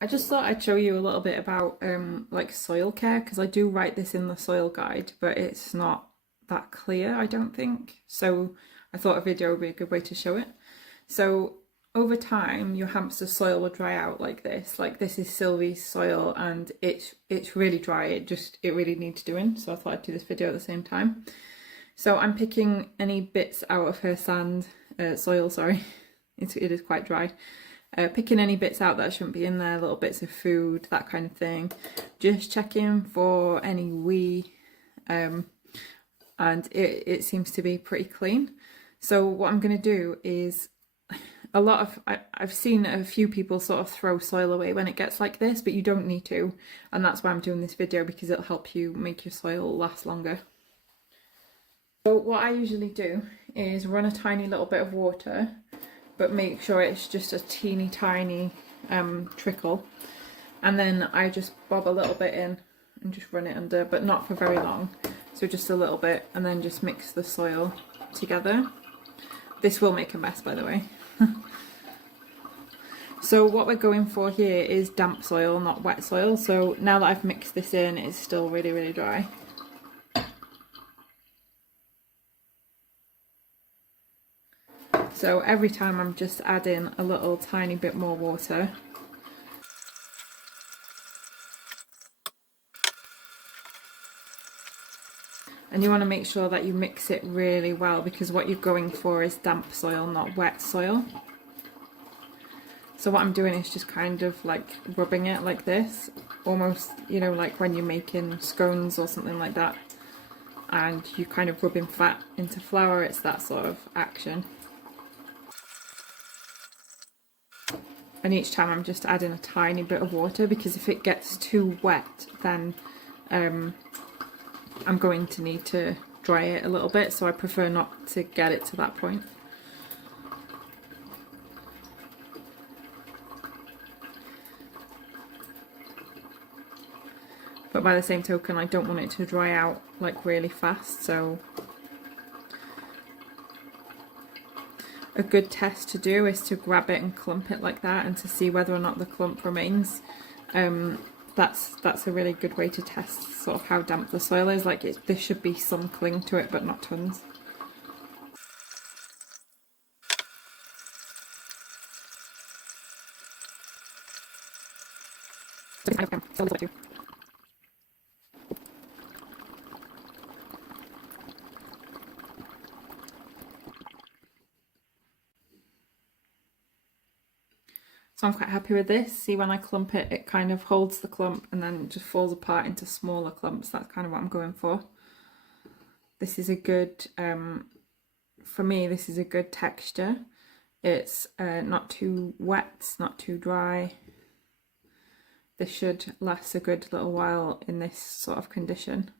I just thought I'd show you a little bit about like soil care, because I do write this in the soil guide, but it's not that clear, I don't think. So I thought a video would be a good way to show it. So over time, your hamster's soil will dry out like this. Like this is Sylvie's soil, and it's really dry. It really needs doing. So I thought I'd do this video at the same time. So I'm picking any bits out of her soil. Sorry, it is quite dry. Picking any bits out that shouldn't be in there, little bits of food, that kind of thing. Just checking for any wee, and it seems to be pretty clean. So what I'm going to do is, I've seen a few people sort of throw soil away when it gets like this, but you don't need to, and that's why I'm doing this video, because it'll help you make your soil last longer. So what I usually do is run a tiny little bit of water, but make sure it's just a teeny tiny trickle, and then I just bob a little bit in and just run it under, but not for very long, so just a little bit, and then just mix the soil together. This will make a mess, by the way. So what we're going for here is damp soil, not wet soil. So now that I've mixed this in, it's still really, really dry. So every time I'm just adding a little tiny bit more water. And you want to make sure that you mix it really well, because what you're going for is damp soil, not wet soil. So what I'm doing is just kind of like rubbing it like this, almost, you know, like when you're making scones or something like that, and you kind of rubbing fat into flour. It's that sort of action. And each time I'm just adding a tiny bit of water, because if it gets too wet, then I'm going to need to dry it a little bit, so I prefer not to get it to that point. But by the same token, I don't want it to dry out like really fast, so a good test to do is to grab it and clump it like that, and to see whether or not the clump remains. That's a really good way to test sort of how damp the soil is. Like there should be some cling to it, but not tons. So I'm quite happy with this. See, when I clump it, it kind of holds the clump and then just falls apart into smaller clumps. That's kind of what I'm going for. This is a good, for me, this is a good texture. It's not too wet, not too dry. This should last a good little while in this sort of condition.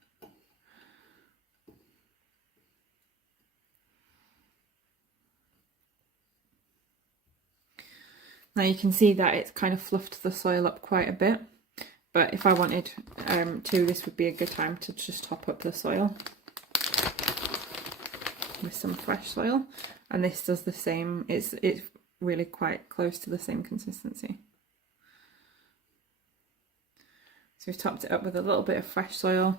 Now you can see that it's kind of fluffed the soil up quite a bit, but if I wanted to, this would be a good time to just top up the soil with some fresh soil, and this does the same. It's really quite close to the same consistency. So we've topped it up with a little bit of fresh soil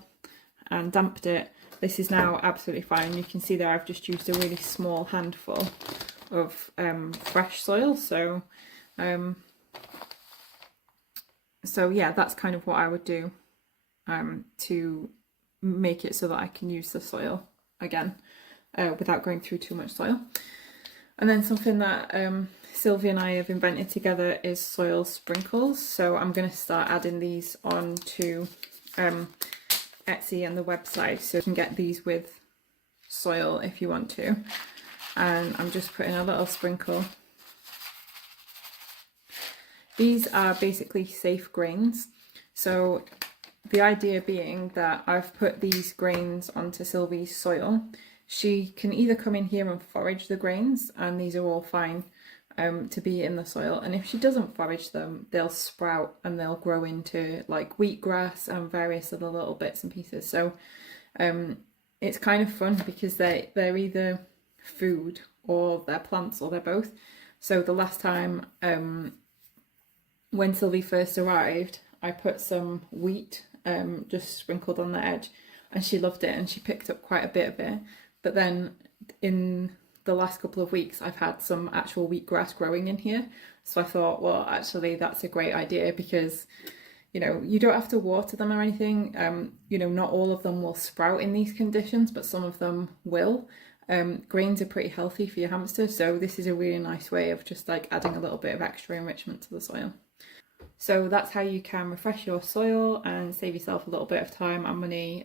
and damped it. This is now absolutely fine. You can see there I've just used a really small handful of fresh soil, so yeah, that's kind of what I would do to make it so that I can use the soil again without going through too much soil. And then something that Sylvie and I have invented together is soil sprinkles. So I'm going to start adding these onto Etsy and the website, so you can get these with soil if you want to. And I'm just putting a little sprinkle. These are basically safe grains. So the idea being that I've put these grains onto Sylvie's soil. She can either come in here and forage the grains, and these are all fine to be in the soil. And if she doesn't forage them, they'll sprout and they'll grow into like wheatgrass and various other little bits and pieces. So it's kind of fun, because they're either food or they're plants or they're both. So the last time when Sylvie first arrived, I put some wheat just sprinkled on the edge, and she loved it and she picked up quite a bit of it. But then in the last couple of weeks, I've had some actual wheatgrass growing in here. So I thought, well, actually, that's a great idea because, you know, you don't have to water them or anything. You know, not all of them will sprout in these conditions, but some of them will. Grains are pretty healthy for your hamster, so this is a really nice way of just like adding a little bit of extra enrichment to the soil. So that's how you can refresh your soil and save yourself a little bit of time and money.